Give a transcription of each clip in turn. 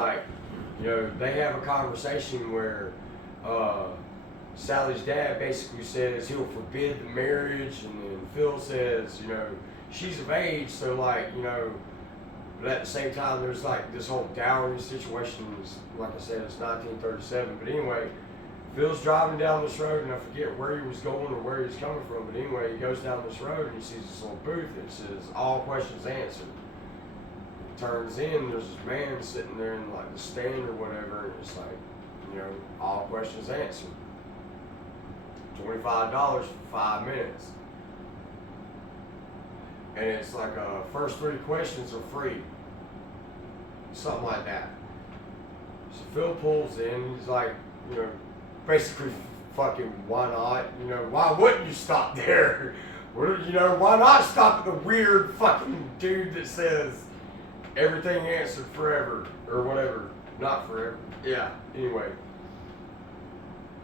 like, they have a conversation where uh, Sally's dad basically says he'll forbid the marriage, and then Phil says, she's of age, so like, but at the same time, there's like this whole dowry situation. Like I said, it's 1937. But anyway, Phil's driving down this road, and I forget where he was going or where he was coming from. But anyway, he goes down this road, and he sees this little booth that says "All questions answered." Turns in, there's this man sitting there in like the stand or whatever, and it's like, all questions answered. $25 for 5 minutes. And it's like first 3 questions are free. Something like that. So Phil pulls in, he's like, basically fucking why not? Why wouldn't you stop there? Why not stop at the weird fucking dude that says everything answered forever or whatever. Not forever. Yeah. Anyway.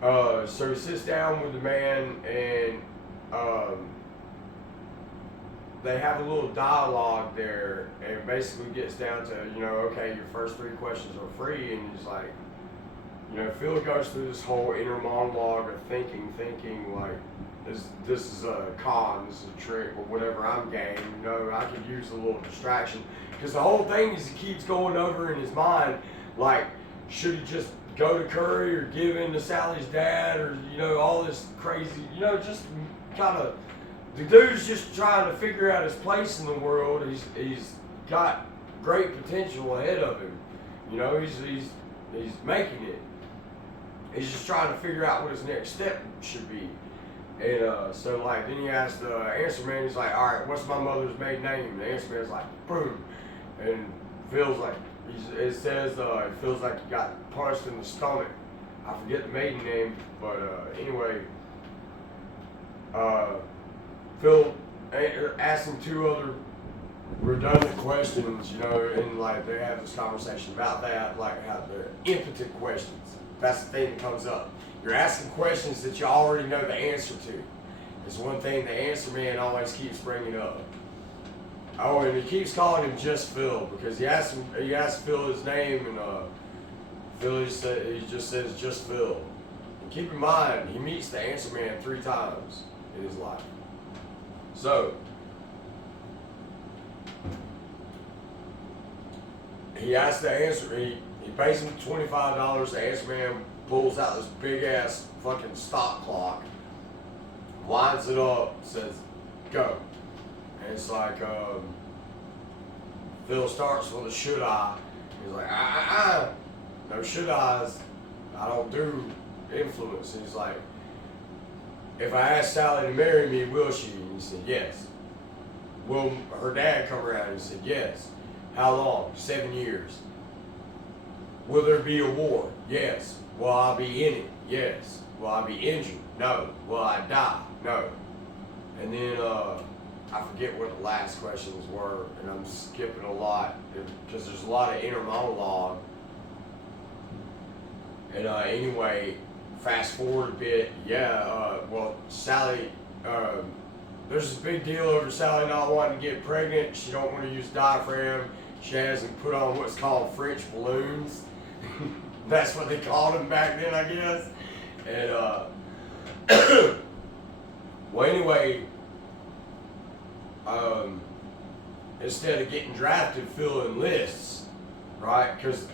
So he sits down with the man, and they have a little dialogue there, and it basically gets down to, okay, your first 3 questions are free, and he's like, Phil goes through this whole inner monologue of thinking like, this is a con, this is a trick, or whatever, I'm game, I could use a little distraction. Because the whole thing is he keeps going over in his mind, like, should he just go to Curry or give in to Sally's dad, or, all this crazy, just kind of, the dude's just trying to figure out his place in the world. He's got great potential ahead of him. He's making it. He's just trying to figure out what his next step should be. And so like then he asks the answer man, he's like, all right, what's my mother's maiden name? And the answer man's like, boom. And Phil's like, it says it feels like he got punched in the stomach. I forget the maiden name, but anyway, Phil asked him 2 other redundant questions, and like they have this conversation about that, like how the impotent questions. That's the thing that comes up. You're asking questions that you already know the answer to. It's one thing the answer man always keeps bringing up. Oh, and he keeps calling him just Phil because he asked Phil his name, and Phil he just says just Phil. And keep in mind, he meets the answer man 3 times in his life. So he asks the answer. He pays him $25. The answer man pulls out this big ass fucking stop clock, winds it up, says go. And it's like, Phil starts with a should I. He's like, no should I's. I don't do influence. And he's like, if I ask Sally to marry me, will she? And he said, yes. Will her dad come around? And he said, yes. How long? 7 years. Will there be a war? Yes. Will I be in it? Yes. Will I be injured? No. Will I die? No. And then, I forget what the last questions were, and I'm skipping a lot because there's a lot of inner monologue. And anyway, fast forward a bit, Sally, there's this big deal over Sally not wanting to get pregnant. She don't want to use diaphragm. She hasn't put on what's called French balloons. That's what they called them back then, I guess. And well, anyway, instead of getting drafted, Phil enlists, right? Because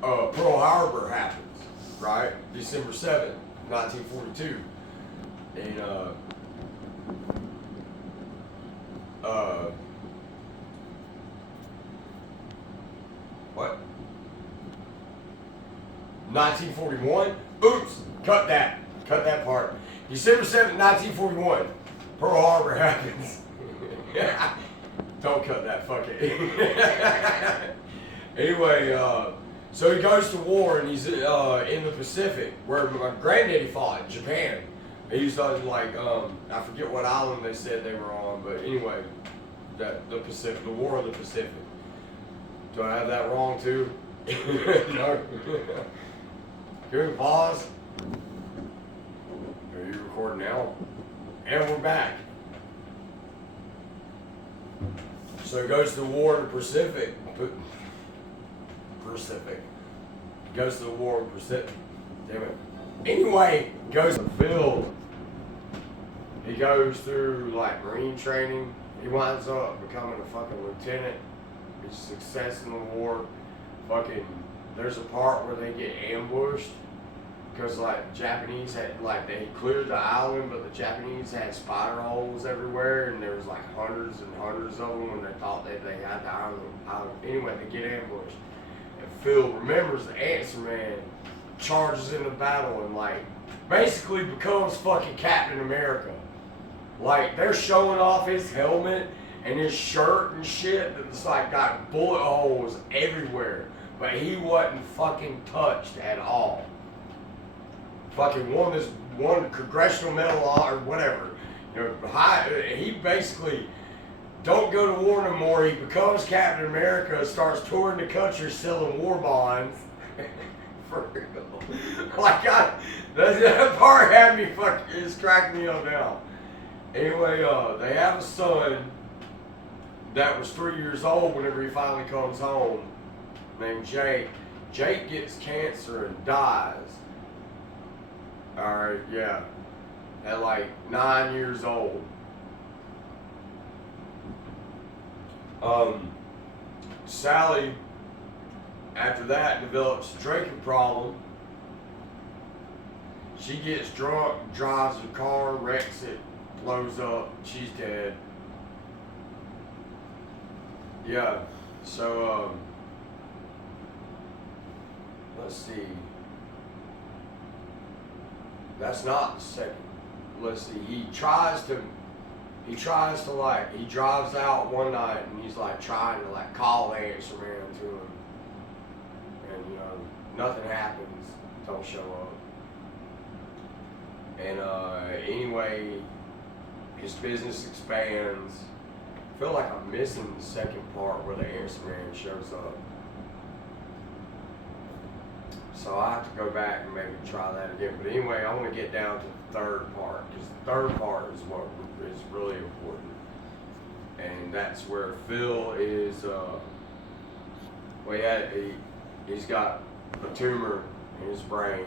Pearl Harbor happens, right? December 7th, 1942. And what? 1941? Oops, cut that part. December 7th, 1941. Pearl Harbor happens. Don't cut that, fuck it. Anyway, so he goes to war, and he's in the Pacific, where my granddaddy fought in Japan. He was on like, I forget what island they said they were on, but anyway, the Pacific, the War of the Pacific. Do I have that wrong too? No. Can we pause? Are you recording now? And we're back. So he goes to the War in the Pacific. Pacific. Goes to the war in Pacific. Damn it. Anyway, goes to the field. He goes through like Marine training. He winds up becoming a fucking lieutenant. He's a success in the war. Fucking, there's a part where they get ambushed because like Japanese had like they cleared the island, but the Japanese had spider holes everywhere, and there was like hundreds and hundreds of them when they thought that they had the island. Anyway, they get ambushed, and Phil remembers the answer man, charges into battle, and like basically becomes fucking Captain America. Like they're showing off his helmet and his shirt and shit that's like got bullet holes everywhere, but he wasn't fucking touched at all. Fucking won this one congressional medal or whatever. You know, he basically don't go to war no more. He becomes Captain America, starts touring the country selling war bonds. For real. Like that part had me fucking, it's cracking me up now. Anyway, they have a son that was 3 years old whenever he finally comes home, named Jake. Jake gets cancer and dies. Alright, yeah. At like 9 years old. Sally, after that, develops a drinking problem. She gets drunk, drives her car, wrecks it, blows up, she's dead. Yeah, so, let's see. That's not the second. Let's see, he drives out one night and he's like trying to like call the answer man to him. And you know, nothing happens, don't show up. And anyway, his business expands. I feel like I'm missing the second part where the answer man shows up. So I have to go back and maybe try that again. But anyway, I want to get down to the third part, because the third part is what is really important. And that's where Phil is, he's got a tumor in his brain.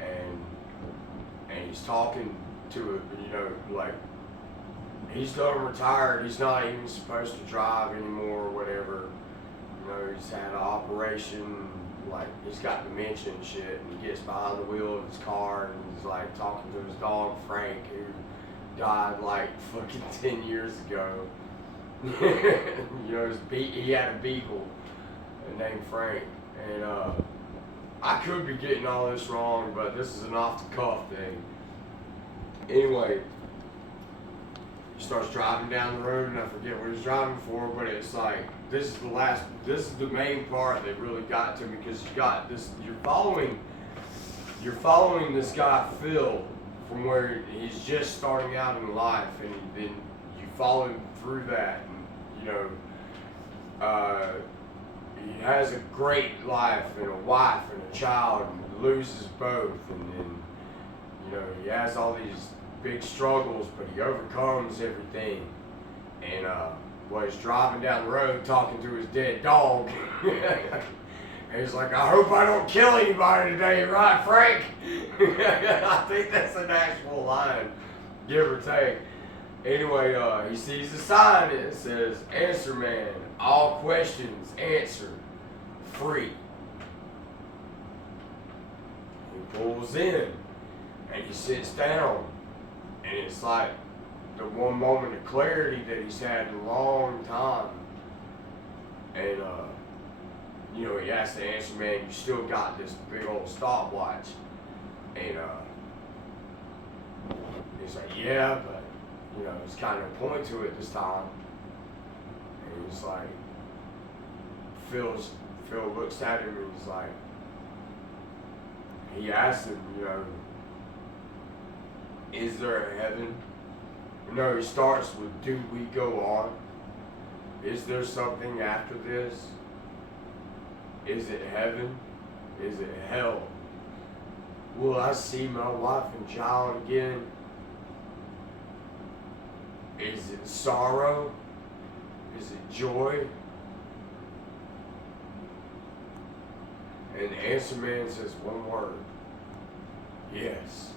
And he's talking to it, you know, like, he's done retired, he's not even supposed to drive anymore or whatever. You know, he's had an operation, like, he's got dementia and shit, and he gets behind the wheel of his car and he's like talking to his dog Frank, who died like fucking 10 years ago. You know, he had a beagle named Frank, and I could be getting all this wrong, but this is an off-the-cuff thing. Anyway, he starts driving down the road, and I forget what he's driving for, but it's like, this is the main part that really got to me, because you're following this guy Phil from where he's just starting out in life, and then you follow him through that, and you know, he has a great life and a wife and a child, and loses both, and then, you know, he has all these big struggles, but he overcomes everything. And he's driving down the road talking to his dead dog. And he's like, I hope I don't kill anybody today, right, Frank? I think that's an actual line, give or take. Anyway, he sees the sign and it says, Answer Man, all questions answered, free. He pulls in and he sits down, and it's like the one moment of clarity that he's had in a long time. And you know, he asks the answer man, you still got this big old stopwatch? And he's like, yeah, but you know, there's kind of a point to it this time. And he's like, Phil looks at him and he's like, he asks him, you know, is there a heaven? No, he starts with, do we go on? Is there something after this? Is it heaven? Is it hell? Will I see my wife and child again? Is it sorrow? Is it joy? And the answer man says one word. Yes.